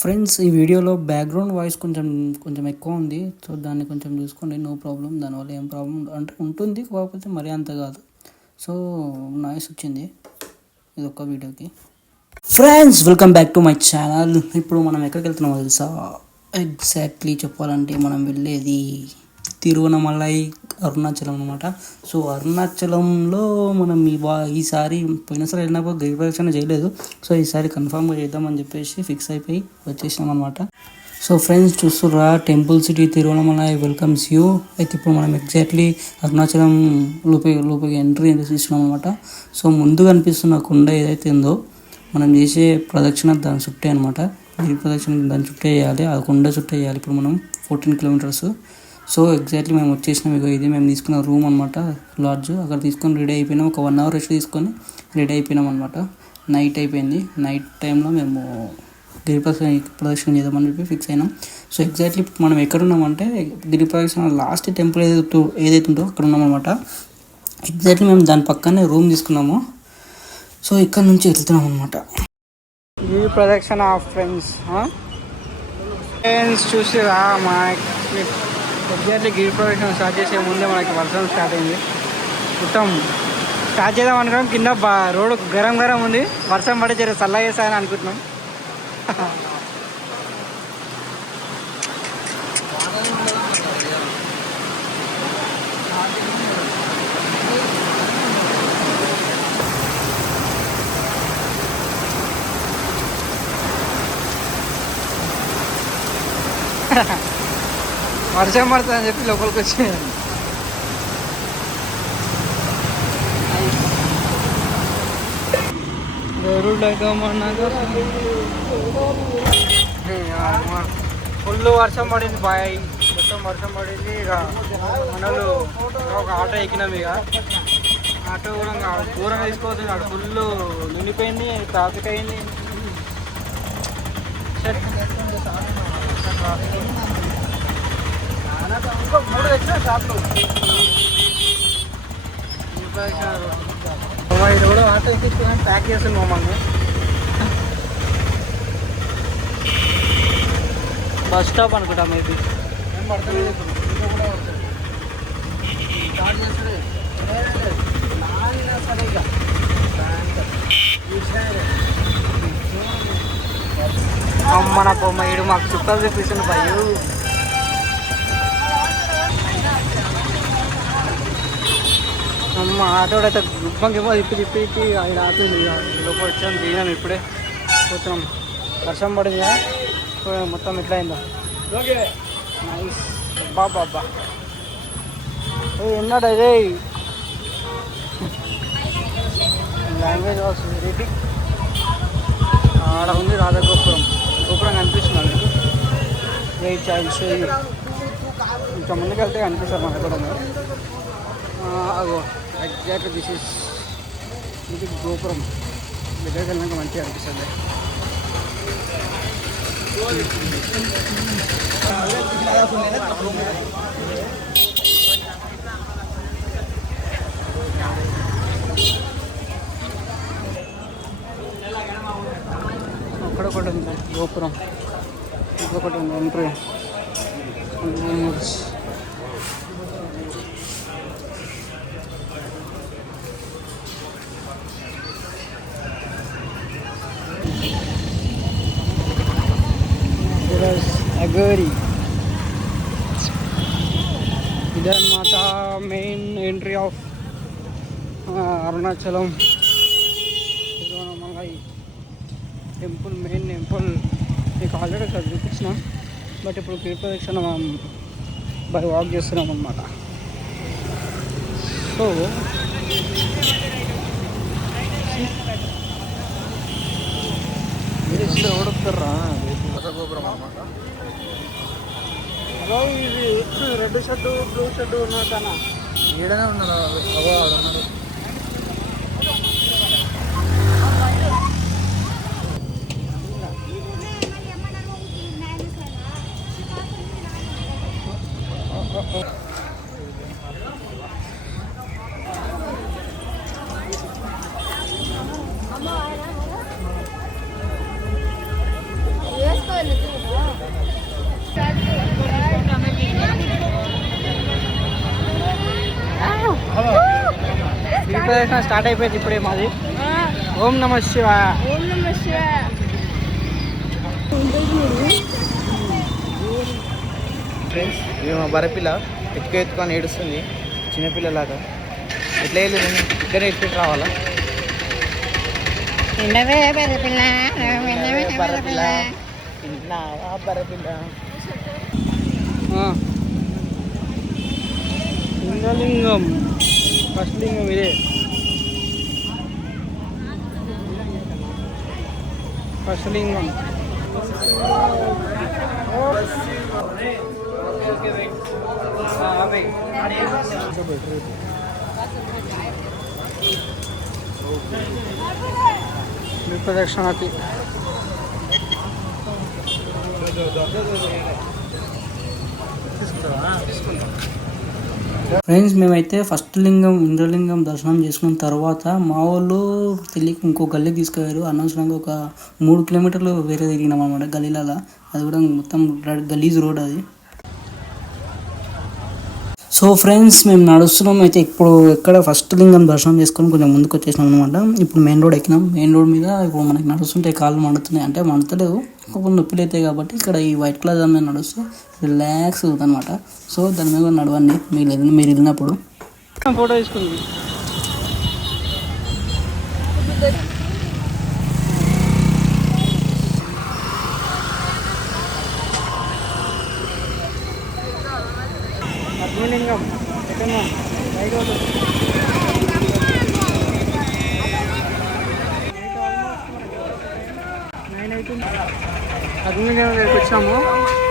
Friends, ఈ వీడియోలో background voice కొంచెం కొంచెం ఎక్కువ ఉంది. సో దాన్ని కొంచెం చూసుకోండి. నో ప్రాబ్లం, దానివల్ల ఏం ప్రాబ్లం అంటే ఉంటుంది, కాకపోతే మరీ అంత కాదు. సో నాయిస్ వచ్చింది ఇది ఒక్క వీడియోకి. Friends, welcome back to my channel. ఇప్పుడు మనం ఎక్కడికి వెళ్తున్నామో తెలుసా? ఎగ్జాక్ట్లీ చెప్పాలంటే మనం వెళ్ళేది తిరువనమలై, అరుణాచలం అనమాట. సో అరుణాచలంలో మనం ఈసారి పోయినసారి వెళ్ళినప్పుడు గిరి ప్రదక్షిణ చేయలేదు. సో ఈసారి కన్ఫామ్గా చేద్దామని చెప్పేసి ఫిక్స్ అయిపోయి వచ్చేసినాం అనమాట. సో ఫ్రెండ్స్, చూస్తుర్రా, temple city Tiruvannamalai welcomes you. అయితే ఇప్పుడు మనం ఎగ్జాక్ట్లీ అరుణాచలం లోపలికి ఎంట్రీ ఇస్తున్నాం అనమాట. సో ముందు కనిపిస్తున్న కొండ ఏదైతే ఉందో, మనం చేసే ప్రదక్షిణ దాని చుట్టే అనమాట. గిరి ప్రదక్షిణ దాని చుట్టే చేయాలి, ఆ కొండ చుట్టే చేయాలి. ఇప్పుడు మనం 14 కిలోమీటర్స్. సో ఎగ్జాక్ట్లీ మేము వచ్చేసినాం. ఇది మేము తీసుకున్న రూమ్ అనమాట, లాడ్జ్. అక్కడ తీసుకొని రెడీ అయిపోయినాం. ఒక 1 అవర్ రెస్ట్ తీసుకొని రెడీ అయిపోయినాం అనమాట. నైట్ అయిపోయింది. నైట్ టైంలో మేము గిరి ప్రదక్షిణ చేద్దామని చెప్పి ఫిక్స్ అయినాం. సో ఎగ్జాక్ట్లీ మనం ఎక్కడ ఉన్నామంటే గిరి ప్రదక్షిణ లాస్ట్ టెంపుల్ ఏదైతే ఉందో అక్కడ ఉన్నామన్నమాట. ఎగ్జాక్ట్లీ మేము దాని పక్కనే రూమ్ తీసుకున్నాము. సో ఇక్కడ నుంచి వెళ్తున్నాం అనమాట. గిరి ప్రదక్షిణ ఫ్రెండ్స్ చూసిరా, మా ఎగ్జాక్ట్లీ గిరి ప్రదక్షిణ స్టార్ట్ చేసే ముందే మనకి వర్షం స్టార్ట్ అయింది. మొత్తం స్టార్ట్ చేద్దాం అనుకున్నాం, కింద రోడ్డు గరం ఉంది. వర్షం పడి జర చల్లగా చేస్తాయని అనుకుంటున్నాం. వర్షం పడుతుందని చెప్పి లోపలికి వచ్చి ఫుల్ వర్షం పడింది బాయ్. మొత్తం వర్షం పడింది. ఇక మనలు ఒక ఆటో ఎక్కినాం. ఇక ఆటో కూడా దూరంగా తీసుకోవచ్చు. అక్కడ ఫుల్ నిండిపోయింది, ట్రాఫిక్ అయింది. ఇంకో 3 వచ్చిన షాప్లు ఇది కూడా ఆటో తీసుకుని ప్యాక్ చేస్తుంది మమ్మల్ని. బస్ స్టాప్ అనుకుంటా మేబీ. ఏం పడుతుంది అమ్మ నా బొమ్మ. ఇడు మాకు చుట్టాలు చూపిస్తుంది భయ్. అమ్మ ఆటోడు అయితే గుప్పంకేమో తిప్పి ఆయన ఆపింది. లోపల వచ్చాం, దిగినాం. ఇప్పుడే పోతున్నాం. వర్షం పడింది మొత్తం ఎట్లా అయిందో. నైస్ బాబా. ఎన్నాడు అదే లాంగ్వేజ్ వాస్ వెరీ బిగ్. ఆడ ఉంది రాధాగోపురం. గోపురం కనిపిస్తున్నాను. వెయిట్ చైల్డ్ షో. ఇంకా ముందుకు వెళ్తే కనిపిస్తారు మనకు కూడా. అగో ఎగ్జాక్ట్లీ దిస్ ఇస్ ఇది గోపురం. దగ్గరికి వెళ్ళినాక మంచిగా అనిపిస్తుంది. అక్కడొకటి ఉంది గోపురం, ఇంకొకటి ఉంది ఎంట్రీ. అగోరి ఇదన్నమాట main entry of Arunachalam Tiruvannamalai temple. Main temple మీకు ఆల్రెడీ ఇక్కడ చూపించినాం. బట్ ఇప్పుడు గిరి ప్రదక్షిణ బై వాక్ చేస్తున్నాం అన్నమాట. సో ఓడుతారా గోపురం అన్నమాట. ఇది రెడ్ షర్టు బ్లూ షర్టు ఉన్నట్టనా ఈడనే ఉన్నారు. ఉన్నారు. ప్రదక్షిణ స్టార్ట్ అయిపోయింది ఇప్పుడే మాది. ఓం నమ శివాయ. ఓం నమ శివాయ. ఫ్రెండ్స్ మేము బరపిల్ల ఎత్తుకొని ఏడుస్తుంది చిన్నపిల్లలాగా. ఎట్లా వెళ్ళి ఇక్కడ ఎత్తుకు రావాలా? బరపిల్ల లింగలింగం ఫస్ట్ లింగం ఇదే. ఫస్ట్ లింగం ప్రదక్షిణకి. ఫ్రెండ్స్ మేమైతే ఫస్ట్ లింగం ఇంద్రలింగం దర్శనం చేసుకున్న తర్వాత మా వాళ్ళు తెలియక ఇంకో గల్లీకి తీసుకెళ్ళారు. అనవసరంగా ఒక 3 కిలోమీటర్లు వేరే తిరిగినాం అనమాట గల్లీలాగా. అది కూడా మొత్తం గలీజ్ రోడ్ అది. సో ఫ్రెండ్స్ మేము నడుస్తున్నాం అయితే ఇప్పుడు ఎక్కడ ఫస్ట్ లింగం దర్శనం చేసుకొని కొంచెం ముందుకు వచ్చేసినాం అనమాట. ఇప్పుడు మెయిన్ రోడ్ ఎక్కినాం. మెయిన్ రోడ్ మీద ఇప్పుడు మనకి నడుస్తుంటే కాళ్ళు మండుతున్నాయి, అంటే మండతలేవు, ఇంకొక నొప్పులు అవుతాయి కాబట్టి ఇక్కడ ఈ వైట్ కలర్ దాని మీద నడుస్తే రిలాక్స్ అవుతుంది అనమాట. సో దాని మీద నడవండి మీరు వెళ్ళినప్పుడు. ఫోటో తీసుకుంది. అగ్నిలింగం అగ్నిలింగం దగ్గరికి వచ్చాము.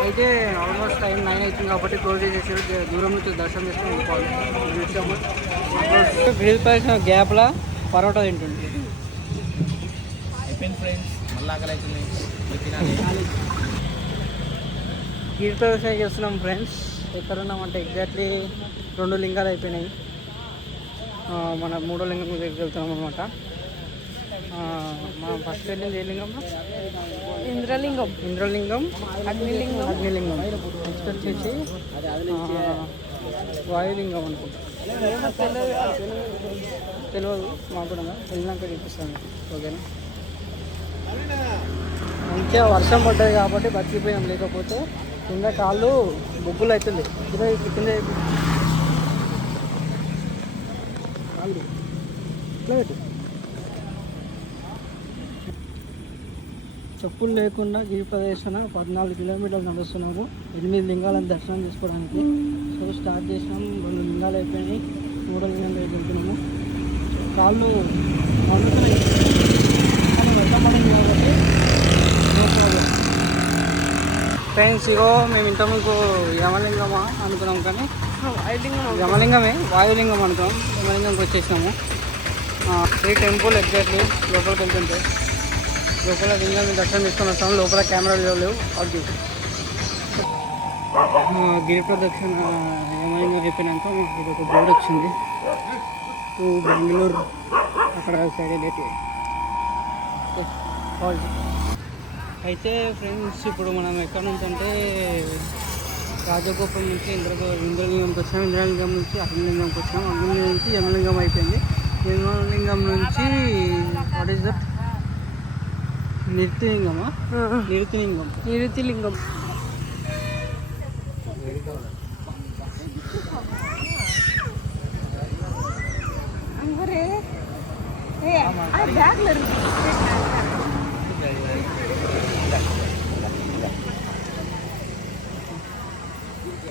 అయితే ఆల్మోస్ట్ టైం 9 అవుతుంది కాబట్టి క్లోజ్ చేసేసారు. దూరం నుంచి దర్శనం చేసుకుని వచ్చాము. గ్రిల్ పైన గ్యాప్లా పరోటా తింటుంది. గిరి ప్రదక్షిణ చేస్తున్నాం ఫ్రెండ్స్. ఎక్కడున్నామంటే ఎగ్జాక్ట్లీ 2 లింగాలు అయిపోయినాయి. మన 3వ లింగం దగ్గరికి వెళ్తున్నాం అనమాట. మనం ఫస్ట్ వెళ్ళింది ఏ లింగం? ఇంద్రలింగం. అగ్నిలింగం. నెక్స్ట్ వచ్చేసి వాయులింగం అనుకుంటా, తెలియదు మాకు కూడా. వెళ్ళినాక చూపిస్తాను. ఓకేనా? మంచిగా వర్షం పడ్డది కాబట్టి బతికిపోయాం, లేకపోతే కింద కాళ్ళు బొగ్గులు అవుతుంది. కింద కాళ్ళు ఇట్లా పెట్టి చెప్పులు లేకుండా గిరి ప్రదర్శన 14 కిలోమీటర్లు నడుస్తున్నాము. 8 లింగాలను దర్శనం చేసుకోవడానికి. సో స్టార్ట్ చేసినాం. 2 లింగాలు అయిపోయినాయి. 3వ లింగం దగ్గరికి వెళ్తున్నాము. కాళ్ళు వండుతున్నాయి కానీ వర్షం పడింది కాబట్టి ఫ్రెండ్స్. ఇగో మేము ఇంత మీకు యమలింగమా అనుకున్నాం కానీ యమలింగమే, వాయులింగం అనుకున్నాం. యమలింగంకి వచ్చేసినాము. ఈ టెంపుల్ ఎగ్జాక్ట్లీ లోపలికి వెళ్తుంటే లోపల లింగాన్ని దర్శనం చేసుకొని వస్తాము. లోపల కెమెరాలు లేవు. అది గిరి ప్రదక్షిణ యమలింగం అయిపోయినాక ఇది ఒక బోర్డు వచ్చింది టు బెంగళూరు. అక్కడ సైడ్ లేట్ అయితే ఫ్రెండ్స్ ఇప్పుడు మనం ఎక్కడ నుంచి అంటే రాజగోపురం నుంచి ఇంద్రలింగంకి వచ్చాము. ఇంద్రలింగం నుంచి అగ్నిలింగంకి వచ్చాము. అగ్నిలింగం నుంచి యమలింగం అయిపోయింది. యమలింగం నుంచి వాట్ ఈస్ దట్? నిరుతిలింగమా? నిరుతిలింగం.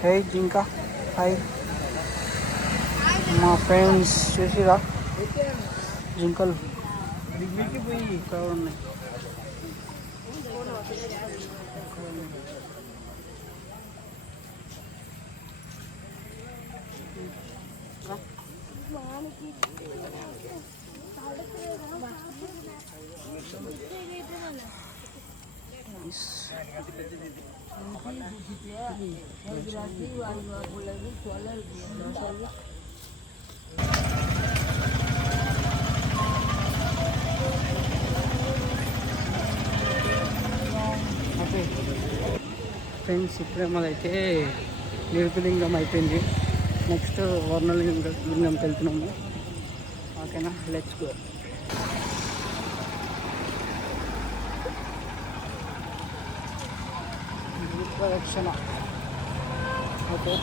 హే జింకా, హాయ్ మా ఫ్రెండ్స్. చూసిరా జింకలు ఇక్కడ ఉన్నాయి. ఫ్రెండ్స్ ఇప్పుడే మాదైతే నిరుతిలింగం అయిపోయింది. నెక్స్ట్ వర్ణలింగంకి వెళ్తున్నాము. ఓకేనా, లెట్స్ గో. ప్రదక్షిణ. ఓకే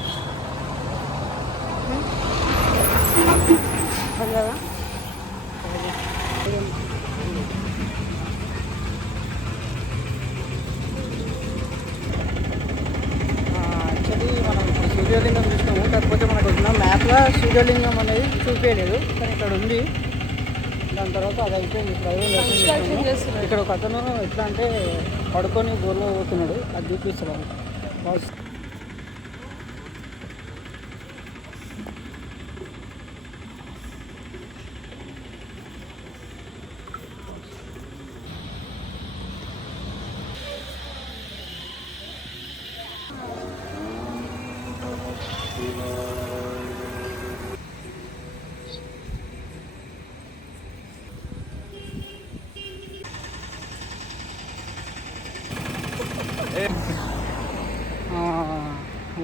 కదా. యాక్చువల్లీ మనం సూర్యలింగం చూసినాము, కాకపోతే మనకు వచ్చిన మ్యాప్లో సూర్యలింగం అనేది చూపించలేదు, కానీ ఇక్కడ ఉంది. దాని తర్వాత అది అయిపోయింది. ఇక్కడ ఒక అతను ఎట్లా అంటే పడుకొని బోర్లో పోతున్నాడు, అది చూపిస్తున్నాడు.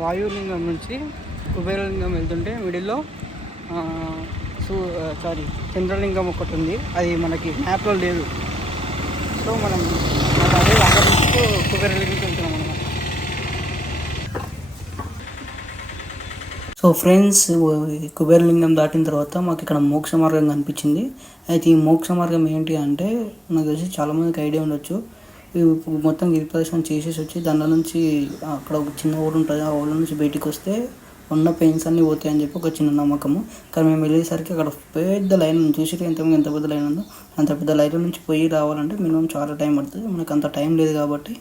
వాయులింగం నుంచి కుబేరలింగం వెళ్తుంటే మిడిల్లో చంద్రలింగం ఒకటి ఉంది, అది మనకి మ్యాప్లో లేదు. సో మనం అదే అక్కడ నుంచి కుబేరలింగంకి వెళ్తున్నాం అనమాట. సో ఫ్రెండ్స్, కుబేరలింగం దాటిన తర్వాత మాకు ఇక్కడ మోక్ష మార్గం కనిపించింది. అయితే ఈ మోక్ష మార్గం ఏంటి అంటే, నాకు తెలిసి చాలామందికి ఐడియా ఉండొచ్చు. మొత్తం గిరి ప్రదర్శన చేసేసి వచ్చి దానిలో నుంచి అక్కడ ఒక చిన్న ఓడి ఉంటుంది, ఆ ఓడి నుంచి బయటికి వస్తే ఉన్న పెయిన్స్ అన్నీ పోతాయని చెప్పి ఒక చిన్న నమ్మకము. కానీ మేము వెళ్ళేసరికి అక్కడ పెద్ద లైన్ చూసి ఎంత పెద్ద లైన్ ఉందో, అంత పెద్ద లైన్ నుంచి పోయి రావాలంటే మినిమం చాలా టైం పడుతుంది. మనకు అంత టైం లేదు కాబట్టి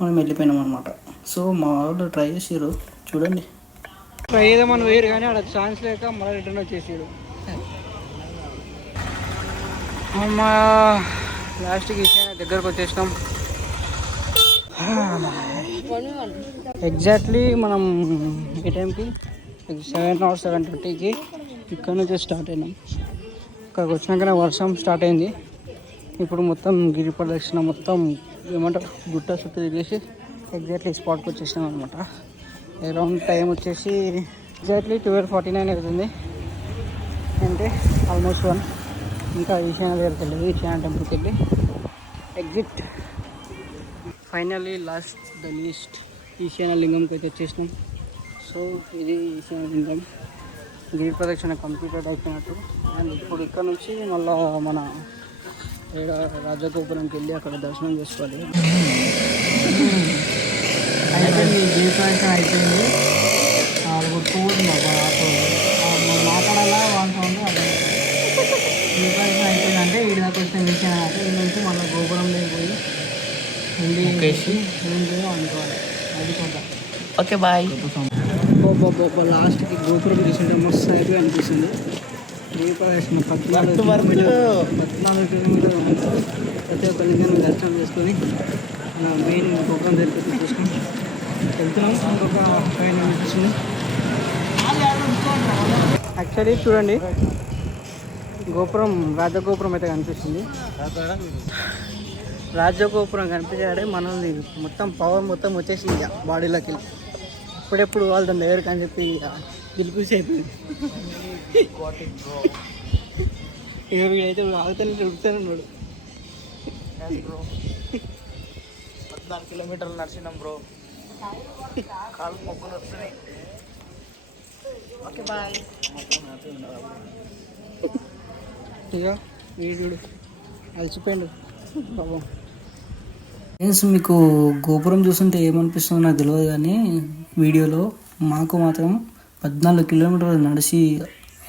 మనం వెళ్ళిపోయినాం అనమాట. సో మా వాళ్ళు ట్రై చేసారు, చూడండి. ట్రై చేద్దామని వేరు కానీ అక్కడ ఛాన్స్ లేక మళ్ళీ రిటర్న్ వచ్చేసాడు. మా లాస్ట్కి దగ్గరకు వచ్చేసినాం. ఎగ్జాక్ట్లీ మనం ఏ టైంకి 7 or 7:30కి ఇక్కడ నుంచి స్టార్ట్ అయినాం. ఇక్కడికి వచ్చినాకనే వర్షం స్టార్ట్ అయింది. ఇప్పుడు మొత్తం గిరి ప్రదక్షిణ మొత్తం ఏమంటారు గుట్ట చుట్టూ తిరిగేసి ఎగ్జాక్ట్లీ స్పాట్కి వచ్చేసినాం అనమాట. అరౌండ్ టైం వచ్చేసి ఎగ్జాక్ట్లీ 12:49 అవుతుంది, అంటే ఆల్మోస్ట్ 1. ఇంకా ఈశాన్య దగ్గరికి వెళ్ళి ఈశాన్య టెంపుల్కి వెళ్ళి exit. Finally last the least ఈశాన్య లింగంకి అయితే వచ్చేసినాం. సో ఇది ఈశాన్య లింగం. గిరి ప్రదక్షిణ కంప్లీటెడ్ అయిపోయినట్టు. అండ్ ఇప్పుడు ఇక్కడ నుంచి మళ్ళీ మన రాజగోపురంకి వెళ్ళి అక్కడ దర్శనం చేసుకోవాలి. అయిపోయింది, గిరి ప్రదక్షిణ అయిపోయింది. మాట్లాడాలా వాళ్ళతో అదే గిరి ప్రదక్షిణ అయిపోయింది. అంటే వీడి దాకా వచ్చిన విషయం అంటే ఈ నుంచి మళ్ళీ గోపురం పోయి వెళ్ళి అనుకోవాలి. అది కొంత ఓకే బాయ్. లాస్ట్కి గోపురం తీసుకుంటే మస్తు హ్యాపీగా అనిపిస్తుంది. గిరి ప్రదక్షిణ 14 కిలోమీటర్లు ఉంటుంది. ప్రతి ఒక్క లింగాన్ని దర్శనం చేసుకొని అలా మెయిన్ గోపురం దగ్గరికి తీసుకొని వెళ్తున్నాం. ఇంకొక 5 minutes ఉంది. యాక్చువల్లీ చూడండి, గోపురం రాజగోపురం అయితే కనిపిస్తుంది. రాజగోపురం కనిపించాడే మనల్ని మొత్తం పవర్ మొత్తం వచ్చేసింది బాడీలోకి. ఇప్పుడెప్పుడు వాళ్ళు దాని దగ్గరికి అని చెప్పి పిలిపిసి అయిపోయింది. అయితే ఆగుతానే ఉడుకుతానే ఉన్నాడు. 14 కిలోమీటర్లు నడిచినాం బ్రో, కాళ్ళు మొక్కులు వస్తున్నాయి. Okay bye. ఇక వీడు అలసిపోయాడు బాబా. ఫ్రెండ్స్, మీకు గోపురం చూస్తుంటే ఏమనిపిస్తుందో నాకు తెలియదు, కానీ వీడియోలో మాకు మాత్రం 14 కిలోమీటర్లు నడిచి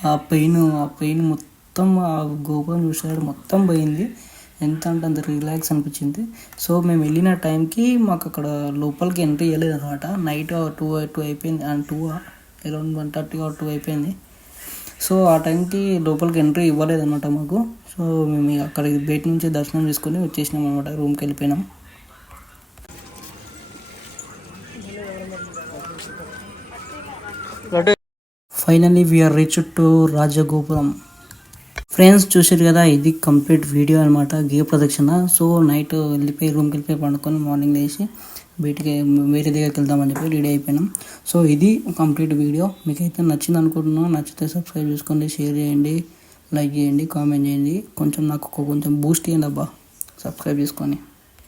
ఆ పెయిన్ మొత్తం ఆ గోపురం చూసాడు మొత్తం పోయింది. ఎంత అంటే అంత రిలాక్స్ అనిపించింది. సో మేము వెళ్ళిన టైంకి మాకు అక్కడ లోపలికి ఎంట్రీ ఇవ్వలేదు అనమాట. నైట్ 2 అయిపోయింది, అండ్ 2 అరౌండ్ 1:30 or 2 అయిపోయింది. సో ఆ టైంకి లోపలికి ఎంట్రీ ఇవ్వలేదు అనమాట మాకు. సో మేము అక్కడ బయట నుంచి దర్శనం చేసుకొని వచ్చేసినాం అనమాట, రూమ్కి వెళ్ళిపోయినాం. Finally we are reach to Rajagopuram. Friends, చూసారు కదా, ఇది కంప్లీట్ వీడియో అనమాట, గిరి ప్రదక్షిణ. సో నైట్ వెళ్ళిపోయి రూమ్కి వెళ్ళిపోయి పండుకొని మార్నింగ్ లేచి బయటికి వేరే దగ్గరికి వెళ్దామని చెప్పి రెడీ అయిపోయినాం. సో ఇది కంప్లీట్ వీడియో. మీకైతే నచ్చింది అనుకుంటున్నాను. నచ్చితే సబ్స్క్రైబ్ చేసుకోండి, షేర్ చేయండి, లైక్ చేయండి, కామెంట్ చేయండి, కొంచెం నాకు కొంచెం బూస్ట్ చేయండి అబ్బా, సబ్స్క్రైబ్ చేసుకొని.